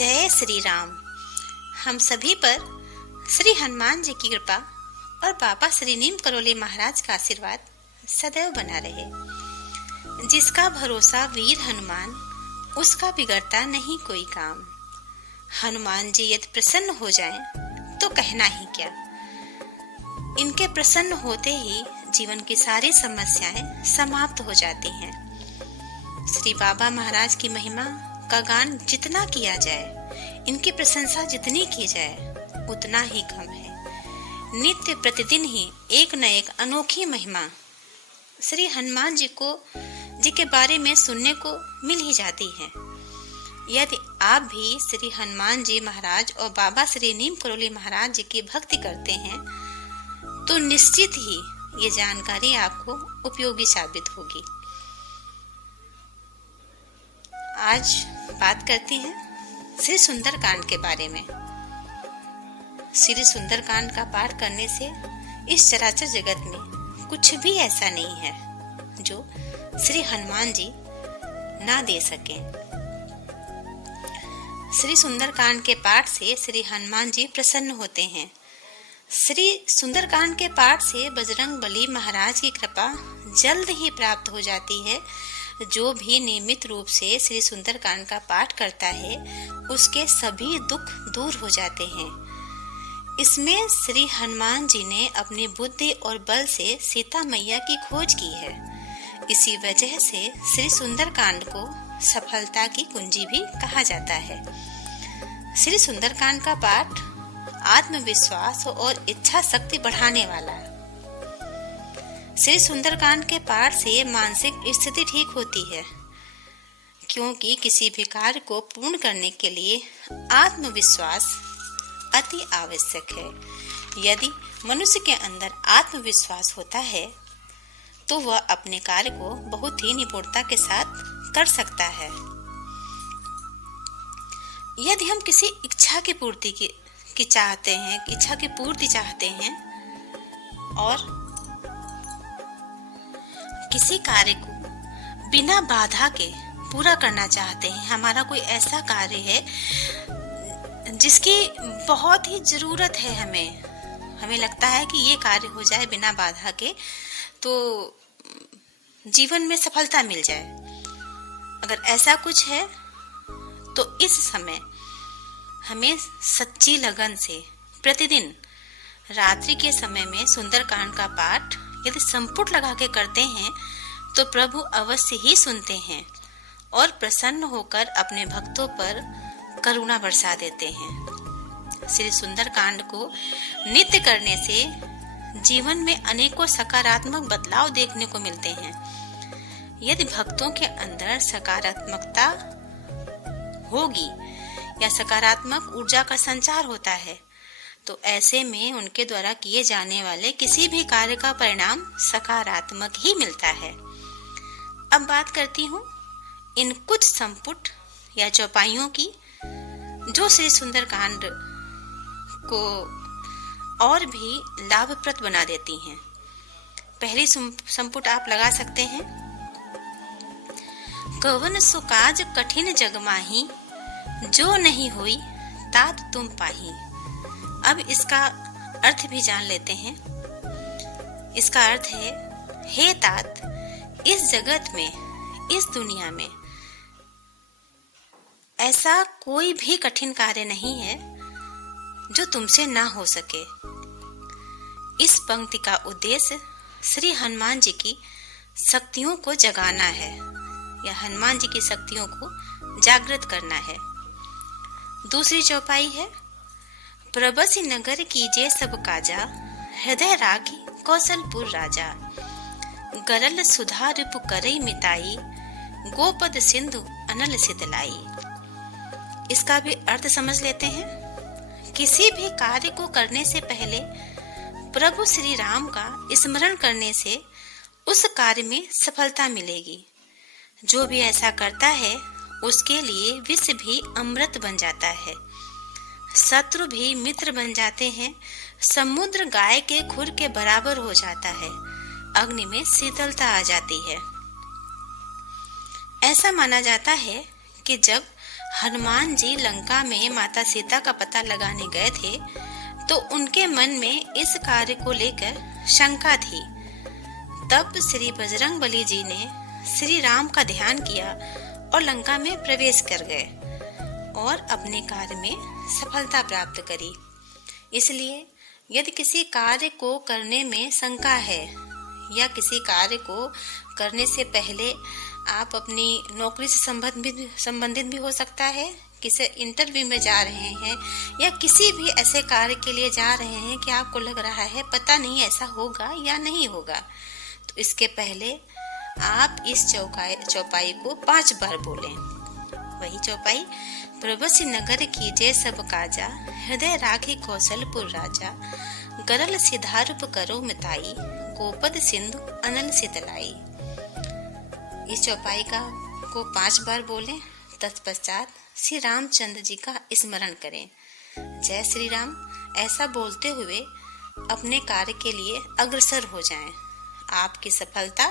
जय श्री राम। हम सभी पर श्री हनुमान जी की कृपा और बाबा श्री नीम करोली महाराज का आशीर्वाद सदैव बना रहे। जिसका भरोसा वीर हनुमान, उसका बिगड़ता नहीं कोई काम। हनुमान जी यदि प्रसन्न हो जाएं, तो कहना ही क्या। इनके प्रसन्न होते ही जीवन की सारी समस्याएं समाप्त हो जाती हैं। श्री बाबा महाराज की महिमा का गान जितना किया जाए, इनकी प्रशंसा जितनी की जाए, उतना ही कम है। नित्य प्रतिदिन ही एक न एक अनोखी महिमा श्री हनुमान जी के बारे में सुनने को मिल ही जाती है। यदि आप भी श्री हनुमान जी महाराज और बाबा श्री नीम करोली महाराज जी की भक्ति करते हैं, तो निश्चित ही ये जानकारी आपको उपयोगी साबित होगी। आज बात करते हैं श्री सुंदरकांड के बारे में। श्री सुंदरकांड का पाठ करने से इस चराचर जगत में कुछ भी ऐसा नहीं है जो श्री हनुमान जी ना दे सकें। श्री सुंदरकांड के पाठ से श्री हनुमान जी प्रसन्न होते हैं। श्री सुंदरकांड के पाठ से बजरंग बली महाराज की कृपा जल्द ही प्राप्त हो जाती है। जो भी नियमित रूप से श्री सुंदरकांड का पाठ करता है, उसके सभी दुख दूर हो जाते हैं। इसमें श्री हनुमान जी ने अपनी बुद्धि और बल से सीता मैया की खोज की है। इसी वजह से श्री सुंदरकांड को सफलता की कुंजी भी कहा जाता है। श्री सुंदरकांड का पाठ आत्मविश्वास और इच्छा शक्ति बढ़ाने वाला है। श्री सुंदरकांड के पाठ से मानसिक स्थिति ठीक होती है, क्योंकि किसी भी कार्य को पूर्ण करने के लिए आत्मविश्वास अति आवश्यक है। यदि मनुष्य के अंदर आत्मविश्वास होता है, तो वह अपने कार्य को बहुत ही निपुणता के साथ कर सकता है। यदि हम किसी इच्छा की पूर्ति चाहते हैं और किसी कार्य को बिना बाधा के पूरा करना चाहते हैं, हमारा कोई ऐसा कार्य है जिसकी बहुत ही जरूरत है, हमें लगता है कि ये कार्य हो जाए बिना बाधा के तो जीवन में सफलता मिल जाए। अगर ऐसा कुछ है तो इस समय हमें सच्ची लगन से प्रतिदिन रात्रि के समय में सुंदरकांड का पाठ यदि संपुट लगा के करते हैं, तो प्रभु अवश्य ही सुनते हैं और प्रसन्न होकर अपने भक्तों पर करुणा बरसा देते हैं। श्री सुंदरकांड को नित्य करने से जीवन में अनेकों सकारात्मक बदलाव देखने को मिलते हैं। यदि भक्तों के अंदर सकारात्मकता होगी या सकारात्मक ऊर्जा का संचार होता है, तो ऐसे में उनके द्वारा किए जाने वाले किसी भी कार्य का परिणाम सकारात्मक ही मिलता है। अब बात करती हूँ इन कुछ संपुट या चौपाइयों की, जो श्री सुंदरकांड को और भी लाभप्रद बना देती हैं। पहली संपुट आप लगा सकते हैं, कवन सो काज कठिन जग माही, जो नहीं हुई तात तुम पाही। अब इसका अर्थ भी जान लेते हैं। इसका अर्थ है, हे तात, इस जगत में, इस दुनिया में ऐसा कोई भी कठिन कार्य नहीं है जो तुमसे ना हो सके। इस पंक्ति का उद्देश्य श्री हनुमान जी की शक्तियों को जगाना है या हनुमान जी की शक्तियों को जागृत करना है। दूसरी चौपाई है, प्रबसी नगर कीजे सब काजा, हृदय रागी कौशलपुर राजा। गरल सुधा रिपु करई मिताई, गोपद सिंधु अनल सितलाई। इसका भी अर्थ समझ लेते हैं। किसी भी कार्य को करने से पहले प्रभु श्री राम का स्मरण करने से उस कार्य में सफलता मिलेगी। जो भी ऐसा करता है, उसके लिए विष भी अमृत बन जाता है, शत्रु भी मित्र बन जाते हैं, समुद्र गाय के खुर के बराबर हो जाता है, अग्नि में शीतलता आ जाती है। ऐसा माना जाता है कि जब हनुमान जी लंका में माता सीता का पता लगाने गए थे तो उनके मन में इस कार्य को लेकर शंका थी। तब श्री बजरंगबली जी ने श्री राम का ध्यान किया और लंका में प्रवेश कर गए और अपने कार्य में सफलता प्राप्त करी। इसलिए यदि किसी कार्य को करने में शंका है या किसी कार्य को करने से पहले आप अपनी नौकरी से संबंधित भी हो सकता है, किसी इंटरव्यू में जा रहे हैं या किसी भी ऐसे कार्य के लिए जा रहे हैं कि आपको लग रहा है पता नहीं ऐसा होगा या नहीं होगा, तो इसके पहले आप इस चौपाई को 5 बार बोलें। वही चौपाई, प्रभु नगर कीजे सब काजा, हृदय राखी कौशलपुर राजा, गरल सिधारूप करो मिताई, गोपद सिंधु अनल सितलाई। इस चौपाई को 5 बार बोलें। तत्पश्चात श्री रामचंद्र जी का स्मरण करें। जय श्री राम ऐसा बोलते हुए अपने कार्य के लिए अग्रसर हो जाएं। आपकी सफलता